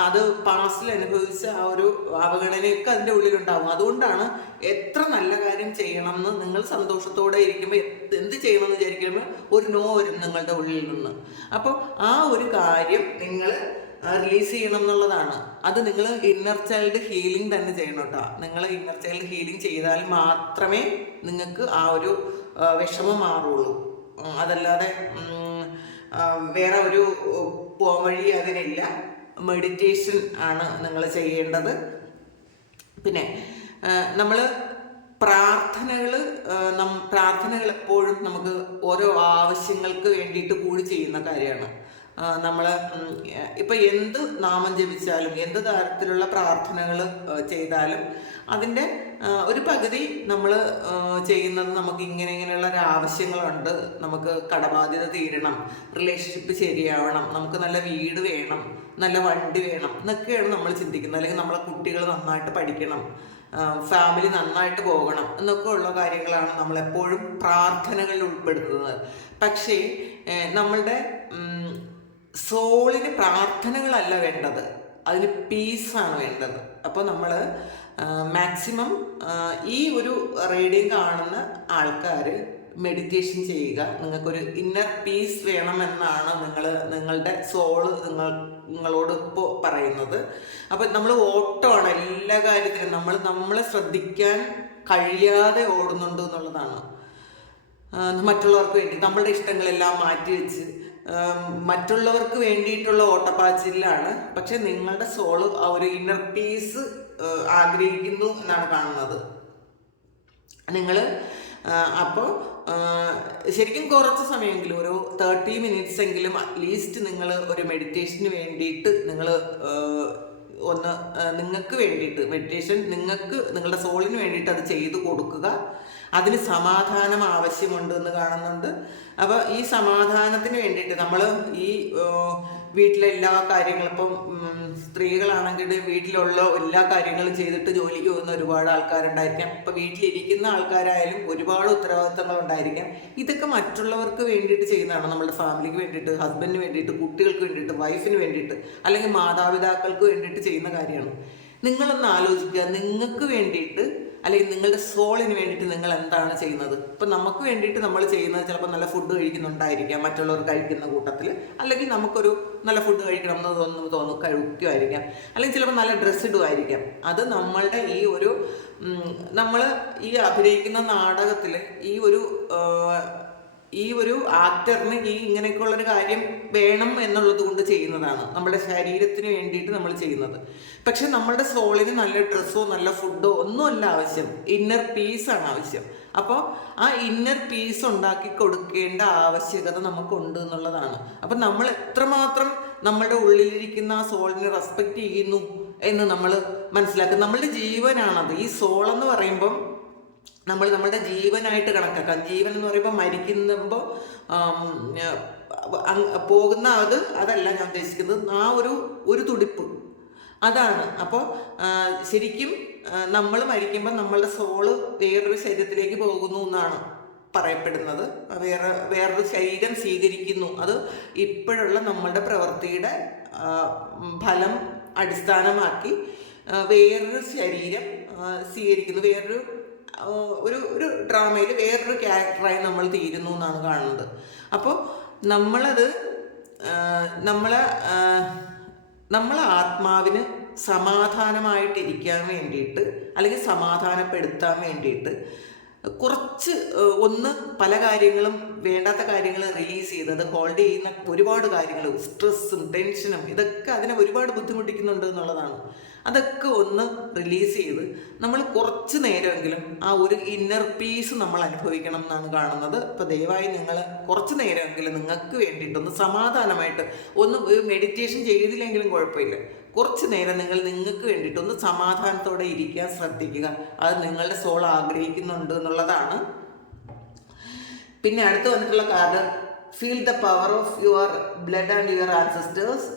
അത് പാസ്റ്റിൽ അനുഭവിച്ച ആ ഒരു അവഗണനയൊക്കെ അതിൻ്റെ ഉള്ളിലുണ്ടാകും. അതുകൊണ്ടാണ് എത്ര നല്ല കാര്യം ചെയ്യണം എന്ന് നിങ്ങൾ സന്തോഷത്തോടെ ഇരിക്കുമ്പോൾ എന്ത് ചെയ്യണമെന്ന് വിചാരിക്കുമ്പോൾ ഒരു നോ വരും നിങ്ങളുടെ ഉള്ളിൽ നിന്ന്. അപ്പോൾ ആ ഒരു കാര്യം നിങ്ങൾ റിലീസ് ചെയ്യണം എന്നുള്ളതാണ്. അത് നിങ്ങൾ ഇന്നർ ചൈൽഡ് ഹീലിംഗ് തന്നെ ചെയ്യണം കേട്ടോ. നിങ്ങൾ ഇന്നർ ചൈൽഡ് ഹീലിംഗ് ചെയ്താൽ മാത്രമേ നിങ്ങൾക്ക് ആ ഒരു വിഷമം മാറുള്ളൂ. അതല്ലാതെ വേറെ ഒരു പോംവഴി അതിനില്ല. മെഡിറ്റേഷൻ ആണ് നിങ്ങൾ ചെയ്യേണ്ടത്. പിന്നെ നമ്മൾ പ്രാർത്ഥനകൾ എപ്പോഴും നമുക്ക് ഓരോ ആവശ്യങ്ങൾക്ക് വേണ്ടിയിട്ട് കൂടി ചെയ്യുന്ന കാര്യമാണ്. നമ്മൾ ഇപ്പം എന്ത് നാമം ജപിച്ചാലും എന്ത് തരത്തിലുള്ള പ്രാർത്ഥനകൾ ചെയ്താലും അതിൻ്റെ ഒരു പകുതി നമ്മൾ ചെയ്യുന്നത് നമുക്ക് ഇങ്ങനെയുള്ള ഒരു ആവശ്യങ്ങളുണ്ട്. നമുക്ക് കടബാധ്യത തീരണം, റിലേഷൻഷിപ്പ് ശരിയാവണം, നമുക്ക് നല്ല വീട് വേണം, നല്ല വണ്ടി വേണം എന്നൊക്കെയാണ് നമ്മൾ ചിന്തിക്കുന്നത്. അല്ലെങ്കിൽ നമ്മളെ കുട്ടികൾ നന്നായിട്ട് പഠിക്കണം, ഫാമിലി നന്നായിട്ട് പോകണം എന്നൊക്കെ ഉള്ള കാര്യങ്ങളാണ് നമ്മളെപ്പോഴും പ്രാർത്ഥനകളിൽ ഉൾപ്പെടുത്തുന്നത്. പക്ഷേ നമ്മളുടെ സോളിന് പ്രാർത്ഥനകളല്ല വേണ്ടത്, അതിന് പീസാണ് വേണ്ടത്. അപ്പോൾ നമ്മൾ മാക്സിമം ഈ ഒരു റീഡിങ് കാണുന്ന ആൾക്കാർ മെഡിറ്റേഷൻ ചെയ്യുക. നിങ്ങൾക്കൊരു ഇന്നർ പീസ് വേണമെന്നാണ് നിങ്ങളുടെ സോള് നിങ്ങളോട് ഇപ്പോൾ പറയുന്നത്. അപ്പം നമ്മൾ ഓട്ടമാണ് എല്ലാ കാര്യത്തിലും. നമ്മളെ ശ്രദ്ധിക്കാൻ കഴിയാതെ ഓടുന്നുണ്ട് എന്നുള്ളതാണ്. മറ്റുള്ളവർക്ക് വേണ്ടി നമ്മളുടെ ഇഷ്ടങ്ങളെല്ലാം മാറ്റിവെച്ച് മറ്റുള്ളവർക്ക് വേണ്ടിയിട്ടുള്ള ഓട്ടപ്പാച്ചിലാണ്. പക്ഷെ നിങ്ങളുടെ സോള് ആ ഒരു ഇന്നർ പീസ് ആഗ്രഹിക്കുന്നു എന്നാണ് കാണുന്നത്. നിങ്ങൾ അപ്പോൾ ശരിക്കും കുറച്ച് സമയമെങ്കിലും ഒരു 30 മിനിറ്റ്സ് എങ്കിലും അറ്റ്ലീസ്റ്റ് നിങ്ങൾ ഒരു മെഡിറ്റേഷന് വേണ്ടിയിട്ട് നിങ്ങൾ നിങ്ങൾക്ക് വേണ്ടിയിട്ട് മെഡിറ്റേഷൻ നിങ്ങളുടെ സോളിന് വേണ്ടിയിട്ട് അത് ചെയ്തു കൊടുക്കുക. അതിന് സമാധാനം ആവശ്യമുണ്ട് എന്ന് കാണുന്നുണ്ട്. അപ്പോൾ ഈ സമാധാനത്തിന് വേണ്ടിയിട്ട് നമ്മൾ ഈ വീട്ടിലെ എല്ലാ കാര്യങ്ങളും ഇപ്പം സ്ത്രീകളാണെങ്കിൽ വീട്ടിലുള്ള എല്ലാ കാര്യങ്ങളും ചെയ്തിട്ട് ജോലിക്ക് പോകുന്ന ഒരുപാട് ആൾക്കാരുണ്ടായിരിക്കാം. ഇപ്പം വീട്ടിലിരിക്കുന്ന ആൾക്കാരായാലും ഒരുപാട് ഉത്തരവാദിത്തങ്ങൾ ഉണ്ടായിരിക്കാം. ഇതൊക്കെ മറ്റുള്ളവർക്ക് വേണ്ടിയിട്ട് ചെയ്യുന്നതാണ്. നമ്മുടെ ഫാമിലിക്ക് വേണ്ടിയിട്ട്, ഹസ്ബൻഡിന് വേണ്ടിയിട്ട്, കുട്ടികൾക്ക് വേണ്ടിയിട്ട്, വൈഫിന് വേണ്ടിയിട്ട്, അല്ലെങ്കിൽ മാതാപിതാക്കൾക്ക് വേണ്ടിയിട്ട് ചെയ്യുന്ന കാര്യമാണ്. നിങ്ങളൊന്ന് ആലോചിക്കുക, നിങ്ങൾക്ക് വേണ്ടിയിട്ട് അല്ലെങ്കിൽ നിങ്ങളുടെ സോളിന് വേണ്ടിയിട്ട് നിങ്ങൾ എന്താണ് ചെയ്യുന്നത്. ഇപ്പം നമുക്ക് വേണ്ടിയിട്ട് നമ്മൾ ചെയ്യുന്നത് ചിലപ്പോൾ നല്ല ഫുഡ് കഴിക്കുന്നുണ്ടായിരിക്കാം, മറ്റുള്ളവർ കഴിക്കുന്ന കൂട്ടത്തിൽ. അല്ലെങ്കിൽ നമുക്കൊരു നല്ല ഫുഡ് കഴിക്കണം എന്ന് തോന്നുന്നു കഴിക്കുമായിരിക്കാം. അല്ലെങ്കിൽ ചിലപ്പോൾ നല്ല ഡ്രസ്സ് ഇടുമായിരിക്കാം. അത് നമ്മളുടെ നമ്മൾ ഈ അഭിനയിക്കുന്ന നാടകത്തിൽ ഈ ഒരു ആക്ടറിന് ഇങ്ങനെയൊക്കെയുള്ളൊരു കാര്യം വേണം എന്നുള്ളത് കൊണ്ട് ചെയ്യുന്നതാണ്. നമ്മുടെ ശരീരത്തിന് വേണ്ടിയിട്ട് നമ്മൾ ചെയ്യുന്നത്. പക്ഷെ നമ്മളുടെ സോളിന് നല്ല ഡ്രസ്സോ നല്ല ഫുഡോ ഒന്നുമല്ല ആവശ്യം, ഇന്നർ പീസാണ് ആവശ്യം. അപ്പോൾ ആ ഇന്നർ പീസ് ഉണ്ടാക്കി കൊടുക്കേണ്ട ആവശ്യകത നമുക്കുണ്ട് എന്നുള്ളതാണ്. അപ്പം നമ്മൾ എത്രമാത്രം നമ്മളുടെ ഉള്ളിലിരിക്കുന്ന ആ സോളിനെ റെസ്പെക്റ്റ് ചെയ്യുന്നു എന്ന് നമ്മൾ മനസ്സിലാക്കുക. നമ്മളുടെ ജീവനാണത്. ഈ സോളെന്ന് പറയുമ്പം നമ്മളുടെ ജീവനായിട്ട് കണക്കാക്കാം. ജീവൻ എന്ന് പറയുമ്പോൾ മരിക്കുമ്പോൾ പോകുന്ന അതല്ല ഞാൻ ഉദ്ദേശിക്കുന്നത്. ആ ഒരു തുടിപ്പ് അതാണ്. അപ്പോൾ ശരിക്കും നമ്മൾ മരിക്കുമ്പോൾ നമ്മളുടെ സോള് വേറൊരു ശരീരത്തിലേക്ക് പോകുന്നു എന്നാണ് പറയപ്പെടുന്നത്. വേറൊരു ശരീരം സ്വീകരിക്കുന്നു. അത് ഇപ്പോഴുള്ള നമ്മളുടെ പ്രവൃത്തിയുടെ ഫലം അടിസ്ഥാനമാക്കി വേറൊരു ശരീരം സ്വീകരിക്കുന്നു. ഒരു ഡ്രാമയിൽ വേറൊരു ക്യാരക്ടറായി നമ്മൾ തീരുന്നു എന്നാണ് കാണുന്നത്. അപ്പോൾ നമ്മളെ ആത്മാവിന് സമാധാനമായിട്ടിരിക്കാൻ വേണ്ടിയിട്ട്, അല്ലെങ്കിൽ സമാധാനപ്പെടുത്താൻ വേണ്ടിയിട്ട് കുറച്ച് പല കാര്യങ്ങളും, വേണ്ടാത്ത കാര്യങ്ങൾ റിലീസ് ചെയ്തത് ഹോൾഡ് ചെയ്യുന്ന ഒരുപാട് കാര്യങ്ങൾ, സ്ട്രെസ്സും ടെൻഷനും ഇതൊക്കെ അതിനെ ഒരുപാട് ബുദ്ധിമുട്ടിക്കുന്നുണ്ട് എന്നുള്ളതാണ്. അതൊക്കെ റിലീസ് ചെയ്ത് നമ്മൾ കുറച്ച് നേരമെങ്കിലും ആ ഒരു ഇന്നർ പീസ് നമ്മൾ അനുഭവിക്കണം എന്നാണ് കാണുന്നത്. അപ്പോൾ ദയവായി നിങ്ങൾ കുറച്ച് നേരമെങ്കിലും നിങ്ങൾക്ക് വേണ്ടിയിട്ടൊന്ന് സമാധാനമായിട്ട് മെഡിറ്റേഷൻ ചെയ്തില്ലെങ്കിലും കുഴപ്പമില്ല, കുറച്ച് നേരം നിങ്ങൾക്ക് വേണ്ടിയിട്ടൊന്ന് സമാധാനത്തോടെ ഇരിക്കാൻ ശ്രദ്ധിക്കുക. അത് നിങ്ങളുടെ സോൾ ആഗ്രഹിക്കുന്നുണ്ട് എന്നുള്ളതാണ്. പിന്നെ അടുത്ത് വന്നിട്ടുള്ള card, feel the power of your blood and your ancestors,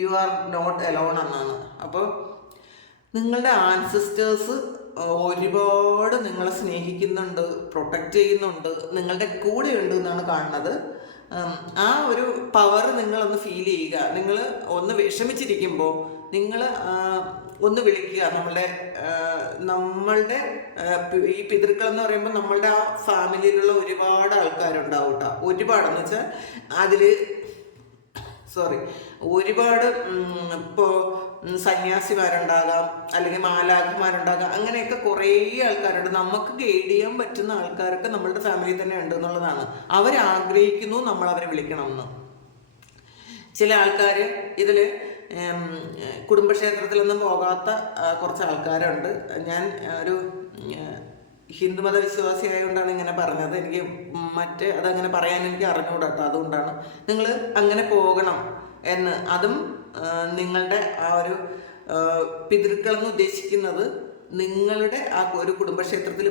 you are not alone എന്നാണ്. അപ്പോൾ നിങ്ങളുടെ ആൻസിസ്റ്റേഴ്സ് ഒരുപാട് നിങ്ങളെ സ്നേഹിക്കുന്നുണ്ട്, പ്രൊട്ടക്റ്റ് ചെയ്യുന്നുണ്ട്, നിങ്ങളുടെ കൂടെ ഉണ്ട് എന്നാണ് കാണുന്നത്. ആ ഒരു പവർ നിങ്ങളൊന്ന് ഫീൽ ചെയ്യുക. നിങ്ങൾ വിഷമിച്ചിരിക്കുമ്പോൾ നിങ്ങൾ വിളിക്കുക. നമ്മളുടെ ഈ പിതൃക്കൾ എന്ന് പറയുമ്പോൾ നമ്മളുടെ ആ ഫാമിലിയിലുള്ള ഒരുപാട് ആൾക്കാരുണ്ടാവും കേട്ടോ. ഒരുപാടെന്ന് വെച്ചാൽ ഒരുപാട് ഇപ്പോൾ സന്യാസിമാരുണ്ടാകാം, അല്ലെങ്കിൽ മാലാഖമാരുണ്ടാകാം, അങ്ങനെയൊക്കെ കുറേ ആൾക്കാരുണ്ട്. നമുക്ക് ഗൈഡ് ചെയ്യാൻ പറ്റുന്ന ആൾക്കാരൊക്കെ നമ്മളുടെ ഫാമിലി തന്നെ ഉണ്ട് എന്നുള്ളതാണ്. അവരാഗ്രഹിക്കുന്നു നമ്മളവരെ വിളിക്കണം എന്ന്. ചില ആൾക്കാർ ഇതിൽ കുടുംബക്ഷേത്രത്തിലൊന്നും പോകാത്ത കുറച്ച് ആൾക്കാരുണ്ട്. ഞാൻ ഒരു ഹിന്ദുമത വിശ്വാസി ആയതുകൊണ്ടാണ് ഇങ്ങനെ പറഞ്ഞത്. എനിക്ക് അതങ്ങനെ പറയാൻ എനിക്ക് അറിഞ്ഞുകൂടാ. അതുകൊണ്ടാണ് നിങ്ങൾ അങ്ങനെ പോകണം എന്ന്. അതും നിങ്ങളുടെ ആ ഒരു പിതൃക്കളെന്ന് ഉദ്ദേശിക്കുന്നത് നിങ്ങളുടെ ആ ഒരു കുടുംബക്ഷേത്രത്തിൽ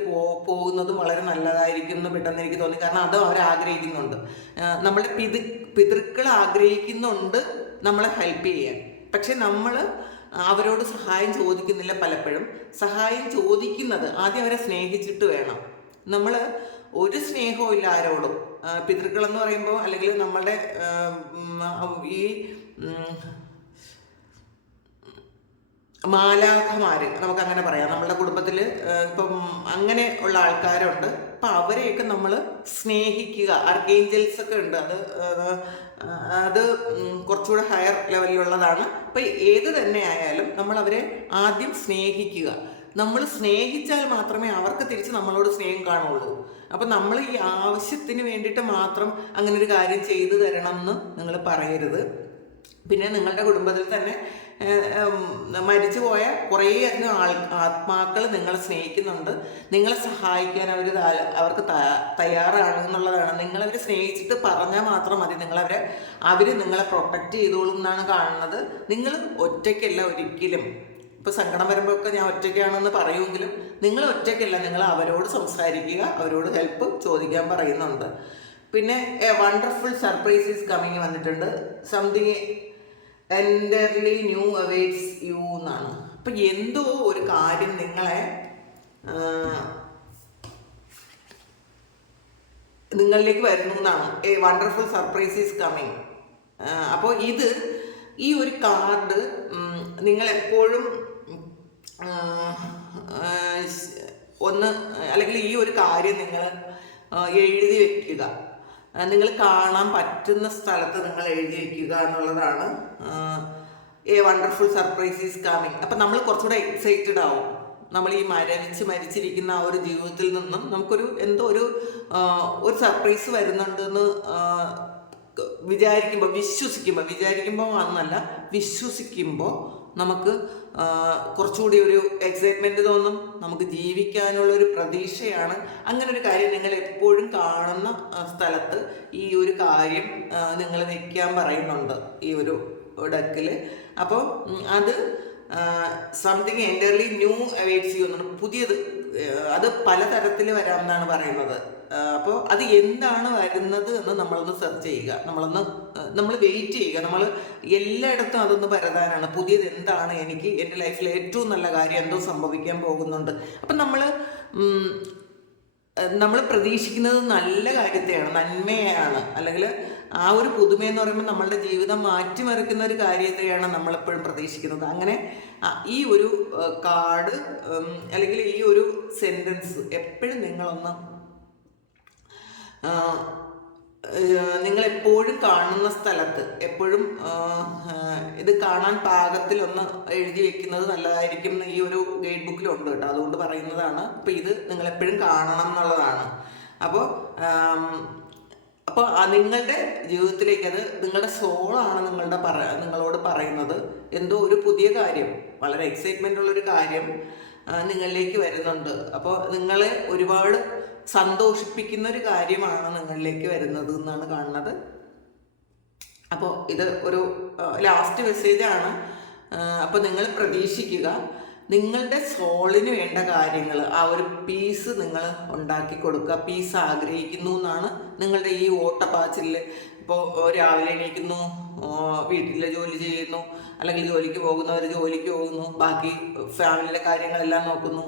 പോകുന്നതും വളരെ നല്ലതായിരിക്കും എന്ന് പെട്ടെന്ന് എനിക്ക് തോന്നി. കാരണം അതും അവരാഗ്രഹിക്കുന്നുണ്ട്. നമ്മുടെ പിതൃക്കൾ ആഗ്രഹിക്കുന്നുണ്ട് നമ്മളെ ഹെൽപ്പ് ചെയ്യാൻ. പക്ഷെ നമ്മൾ അവരോട് സഹായം ചോദിക്കുന്നില്ല. പലപ്പോഴും സഹായം ചോദിക്കുന്നത് ആദ്യം അവരെ സ്നേഹിച്ചിട്ട് വേണം. നമ്മൾ ഒരു സ്നേഹവും ഇല്ല ആരോടും. പിതൃക്കളെന്ന് പറയുമ്പോൾ, അല്ലെങ്കിൽ നമ്മളുടെ ഈ മാലാഖമാര് നമുക്കങ്ങനെ പറയാം. നമ്മളുടെ കുടുംബത്തിൽ ഇപ്പം അങ്ങനെ ഉള്ള ആൾക്കാരുണ്ട്. അപ്പം അവരെയൊക്കെ നമ്മൾ സ്നേഹിക്കുക. ആർക്കേഞ്ചൽസ് ഒക്കെ ഉണ്ട്. അത് കുറച്ചുകൂടെ ഹയർ ലെവലിലുള്ളതാണ്. അപ്പം ഏത് തന്നെ ആയാലും നമ്മൾ അവരെ ആദ്യം സ്നേഹിക്കുക. നമ്മൾ സ്നേഹിച്ചാൽ മാത്രമേ അവർക്ക് തിരിച്ച് നമ്മളോട് സ്നേഹം കാണുള്ളൂ. അപ്പം നമ്മൾ ഈ ആവശ്യത്തിന് വേണ്ടിയിട്ട് മാത്രം അങ്ങനെ ഒരു കാര്യം ചെയ്തു തരണം എന്ന് നിങ്ങൾ പറയരുത്. പിന്നെ നിങ്ങളുടെ കുടുംബത്തിൽ തന്നെ മരിച്ചു പോയ കുറേയധികം ആത്മാക്കൾ നിങ്ങളെ സ്നേഹിക്കുന്നുണ്ട്. നിങ്ങളെ സഹായിക്കാൻ അവർക്ക് തയ്യാറാണ് എന്നുള്ളതാണ്. നിങ്ങളവരെ സ്നേഹിച്ചിട്ട് പറഞ്ഞാൽ മാത്രം മതി. അവർ നിങ്ങളെ പ്രൊട്ടക്റ്റ് ചെയ്തോളും എന്നാണ് കാണുന്നത്. നിങ്ങൾ ഒറ്റയ്ക്കല്ല ഒരിക്കലും. ഇപ്പോൾ സങ്കടം വരുമ്പോഴൊക്കെ ഞാൻ ഒറ്റയ്ക്കാണെന്ന് പറയുമെങ്കിലും നിങ്ങൾ ഒറ്റയ്ക്കല്ല. നിങ്ങൾ അവരോട് സംസാരിക്കുക, അവരോട് ഹെൽപ്പ് ചോദിക്കാൻ പറയുന്നുണ്ട്. പിന്നെ A wonderful surprise is coming വന്നിട്ടുണ്ട്. സംതിങ് എൻ്റർലി ന്യൂ അവേറ്റ്സ് യു എന്നാണ്. അപ്പം എന്തോ ഒരു കാര്യം നിങ്ങളിലേക്ക് വരുന്നു എന്നാണ്. A wonderful surprise is coming. അപ്പോൾ ഈ ഒരു കാർഡ് നിങ്ങളെപ്പോഴും അല്ലെങ്കിൽ ഈ ഒരു കാര്യം നിങ്ങൾ എഴുതി വെക്കുക. നിങ്ങൾ കാണാൻ പറ്റുന്ന സ്ഥലത്ത് നിങ്ങൾ എഴുതി വയ്ക്കുക എന്നുള്ളതാണ്. A wonderful surprise is coming. അപ്പം നമ്മൾ കുറച്ചുകൂടെ എക്സൈറ്റഡ് ആവും. നമ്മൾ ഈ മരിച്ചിരിക്കുന്ന ആ ഒരു ജീവിതത്തിൽ നിന്നും നമുക്കൊരു ഒരു സർപ്രൈസ് വരുന്നുണ്ടെന്ന് വിശ്വസിക്കുമ്പോൾ നമുക്ക് കുറച്ചുകൂടി ഒരു എക്സൈറ്റ്മെൻറ്റ് തോന്നും. നമുക്ക് ജീവിക്കാനുള്ളൊരു പ്രതീക്ഷയാണ്. അങ്ങനെ ഒരു കാര്യം നിങ്ങൾ എപ്പോഴും കാണുന്ന സ്ഥലത്ത് ഈ ഒരു കാര്യം നിങ്ങൾ വെക്കാൻ പറയുന്നുണ്ട് ഈ ഒരു ഡെക്കിൽ. അപ്പോൾ അത് സംതിങ് എൻ്റർലി ന്യൂ അവേറ്റ്സ് യു എന്നാണ്, പുതിയത്. അത് പലതരത്തിൽ വരാമെന്നാണ് പറയുന്നത്. അപ്പോൾ അത് എന്താണ് വരുന്നത് എന്ന് നമ്മളൊന്ന് സെർച്ച് ചെയ്യുക, നമ്മൾ വെയിറ്റ് ചെയ്യുക. നമ്മൾ എല്ലായിടത്തും അതൊന്ന് പരതാനാണ്. പുതിയത് എന്താണ്, എനിക്ക് എൻ്റെ ലൈഫിൽ ഏറ്റവും നല്ല കാര്യം എന്തോ സംഭവിക്കാൻ പോകുന്നുണ്ട്. അപ്പം നമ്മൾ പ്രതീക്ഷിക്കുന്നത് നല്ല കാര്യത്തെയാണ്, നന്മയാണ്. അല്ലെങ്കിൽ ആ ഒരു പുതുമയെന്ന് പറയുമ്പോൾ നമ്മളുടെ ജീവിതം മാറ്റിമറിക്കുന്ന ഒരു കാര്യത്തെയാണ് നമ്മളെപ്പോഴും പ്രതീക്ഷിക്കുന്നത്. അങ്ങനെ ഈ ഒരു കാർഡ് അല്ലെങ്കിൽ ഈ ഒരു സെൻറ്റൻസ് എപ്പോഴും നിങ്ങളെപ്പോഴും കാണുന്ന സ്ഥലത്ത് എപ്പോഴും ഇത് കാണാൻ പാകത്തിൽ ഒന്ന് എഴുതി വെക്കുന്നത് നല്ലതായിരിക്കും എന്ന് ഈ ഒരു ഗൈഡ് ബുക്കിലുണ്ട് കേട്ടോ. അതുകൊണ്ട് പറയുന്നതാണ്. അപ്പോൾ ഇത് നിങ്ങളെപ്പോഴും കാണണം എന്നുള്ളതാണ്. അപ്പോൾ നിങ്ങളുടെ ജീവിതത്തിലേക്ക് അത് നിങ്ങളുടെ സോളാണ് നിങ്ങളോട് പറയുന്നത്. എന്തോ ഒരു പുതിയ കാര്യം, വളരെ എക്സൈറ്റ്മെൻ്റ് ഉള്ളൊരു കാര്യം നിങ്ങളിലേക്ക് വരുന്നുണ്ട്. അപ്പോൾ നിങ്ങളെ ഒരുപാട് സന്തോഷിപ്പിക്കുന്ന ഒരു കാര്യമാണ് നിങ്ങളിലേക്ക് വരുന്നത് എന്നാണ് കാണുന്നത്. അപ്പോൾ ഇത് ഒരു ലാസ്റ്റ് മെസ്സേജാണ്. അപ്പോൾ നിങ്ങൾ പ്രതീക്ഷിക്കുക, നിങ്ങളുടെ സോളിന് വേണ്ട കാര്യങ്ങൾ, ആ ഒരു പീസ് നിങ്ങൾ ഉണ്ടാക്കി കൊടുക്കുക. പീസ് ആഗ്രഹിക്കുന്നു എന്നാണ് നിങ്ങളുടെ ഈ ഓട്ടപ്പാച്ചിൽ. ഇപ്പോൾ രാവിലെ എണീക്കുന്നു, വീട്ടിലെ ജോലി ചെയ്യുന്നു, അല്ലെങ്കിൽ ജോലിക്ക് പോകുന്നവർ ജോലിക്ക് പോകുന്നു, ബാക്കി ഫാമിലിയിലെ കാര്യങ്ങളെല്ലാം നോക്കുന്നു,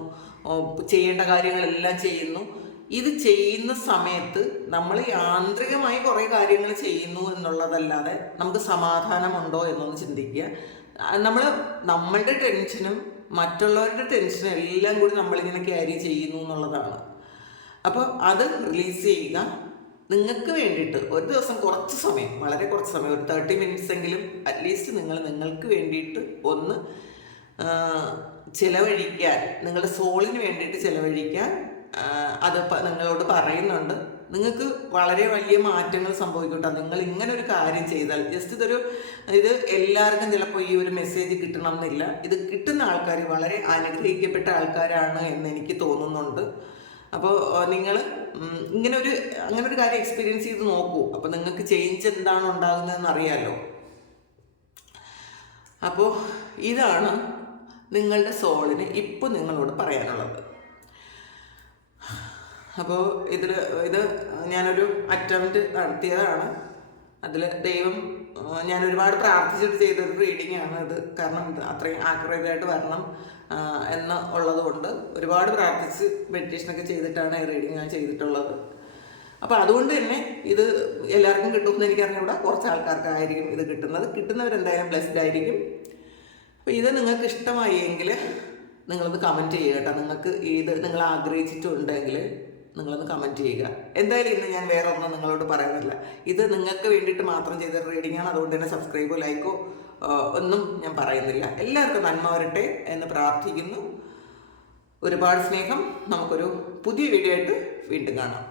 ചെയ്യേണ്ട കാര്യങ്ങളെല്ലാം ചെയ്യുന്നു. ഇത് ചെയ്യുന്ന സമയത്ത് നമ്മൾ യാന്ത്രികമായി കുറേ കാര്യങ്ങൾ ചെയ്യുന്നു എന്നുള്ളതല്ലാതെ നമുക്ക് സമാധാനമുണ്ടോ എന്നൊന്ന് ചിന്തിക്കുക. നമ്മളുടെ ടെൻഷനും മറ്റുള്ളവരുടെ ടെൻഷനും എല്ലാം കൂടി നമ്മളിങ്ങനെ ക്യാരി ചെയ്യുന്നു എന്നുള്ളതാണ്. അപ്പോൾ അത് റിലീസ് ചെയ്യുക. നിങ്ങൾക്ക് വേണ്ടിയിട്ട് ഒരു ദിവസം കുറച്ച് സമയം, വളരെ കുറച്ച് സമയം, ഒരു 30 മിനിറ്റ്സ് എങ്കിലും അറ്റ്ലീസ്റ്റ് നിങ്ങൾക്ക് വേണ്ടിയിട്ട് ഒന്ന് ചിലവഴിക്കാൻ, നിങ്ങളുടെ സോളിന് വേണ്ടിയിട്ട് ചിലവഴിക്കാൻ അത് നിങ്ങളോട് പറയുന്നുണ്ട്. നിങ്ങൾക്ക് വളരെ വലിയ മാറ്റങ്ങൾ സംഭവിക്കട്ടെ. നിങ്ങൾ ഇങ്ങനെ ഒരു കാര്യം ചെയ്താൽ, ജസ്റ്റ് ഇത് എല്ലാവർക്കും ചിലപ്പോൾ ഈ ഒരു മെസ്സേജ് കിട്ടണം എന്നില്ല. ഇത് കിട്ടുന്ന ആൾക്കാർ വളരെ അനുഗ്രഹിക്കപ്പെട്ട ആൾക്കാരാണ് എന്ന് എനിക്ക് തോന്നുന്നുണ്ട്. അപ്പോൾ നിങ്ങൾ അങ്ങനെ ഒരു കാര്യം എക്സ്പീരിയൻസ് ചെയ്ത് നോക്കൂ. അപ്പോൾ നിങ്ങൾക്ക് ചേഞ്ച് എന്താണ് ഉണ്ടാകുന്നതെന്ന് അറിയാമല്ലോ. അപ്പോൾ ഇതാണ് നിങ്ങളുടെ സോളിന് ഇപ്പോൾ നിങ്ങളോട് പറയാനുള്ളത്. അപ്പോൾ ഇത് ഞാനൊരു അറ്റംപ്റ്റ് നടത്തിയതാണ്. അതിൽ ദൈവം, ഞാൻ ഒരുപാട് പ്രാർത്ഥിച്ചിട്ട് ചെയ്തൊരു റീഡിംഗ് ആണ് ഇത്. കാരണം ഇത് അത്രയും ആക്യുറേറ്റ് ആയിട്ട് വരണം എന്ന് ഉള്ളത് കൊണ്ട് ഒരുപാട് പ്രാർത്ഥിച്ച് മെഡിറ്റേഷനൊക്കെ ചെയ്തിട്ടാണ് ഈ റീഡിങ് ഞാൻ ചെയ്തിട്ടുള്ളത്. അപ്പോൾ അതുകൊണ്ട് തന്നെ ഇത് എല്ലാവർക്കും കിട്ടുമെന്ന് എനിക്കറിഞ്ഞൂടാ. കുറച്ച് ആൾക്കാർക്കായിരിക്കും ഇത് കിട്ടുന്നവരെന്തായാലും ബ്ലെസ്ഡ് ആയിരിക്കും. അപ്പോൾ ഇത് നിങ്ങൾക്ക് ഇഷ്ടമായി എങ്കിൽ നിങ്ങളൊന്ന് കമൻറ്റ് ചെയ്യുക കേട്ടോ. നിങ്ങൾക്ക് നിങ്ങൾ ആഗ്രഹിച്ചിട്ടുണ്ടെങ്കിൽ നിങ്ങളൊന്ന് കമൻറ്റ് ചെയ്യുക. എന്തായാലും ഇന്ന് ഞാൻ വേറെ ഒന്നും നിങ്ങളോട് പറയുന്നില്ല. ഇത് നിങ്ങൾക്ക് വേണ്ടിയിട്ട് മാത്രം ചെയ്ത റീഡിംഗ് ആണ്. അതുകൊണ്ട് തന്നെ സബ്സ്ക്രൈബോ ലൈക്കോ ഒന്നും ഞാൻ പറയുന്നില്ല. എല്ലാവർക്കും നന്മ വരട്ടെ എന്ന് പ്രാർത്ഥിക്കുന്നു. ഒരുപാട് സ്നേഹം. നമുക്കൊരു പുതിയ വീഡിയോ ആയിട്ട് വീണ്ടും കാണാം.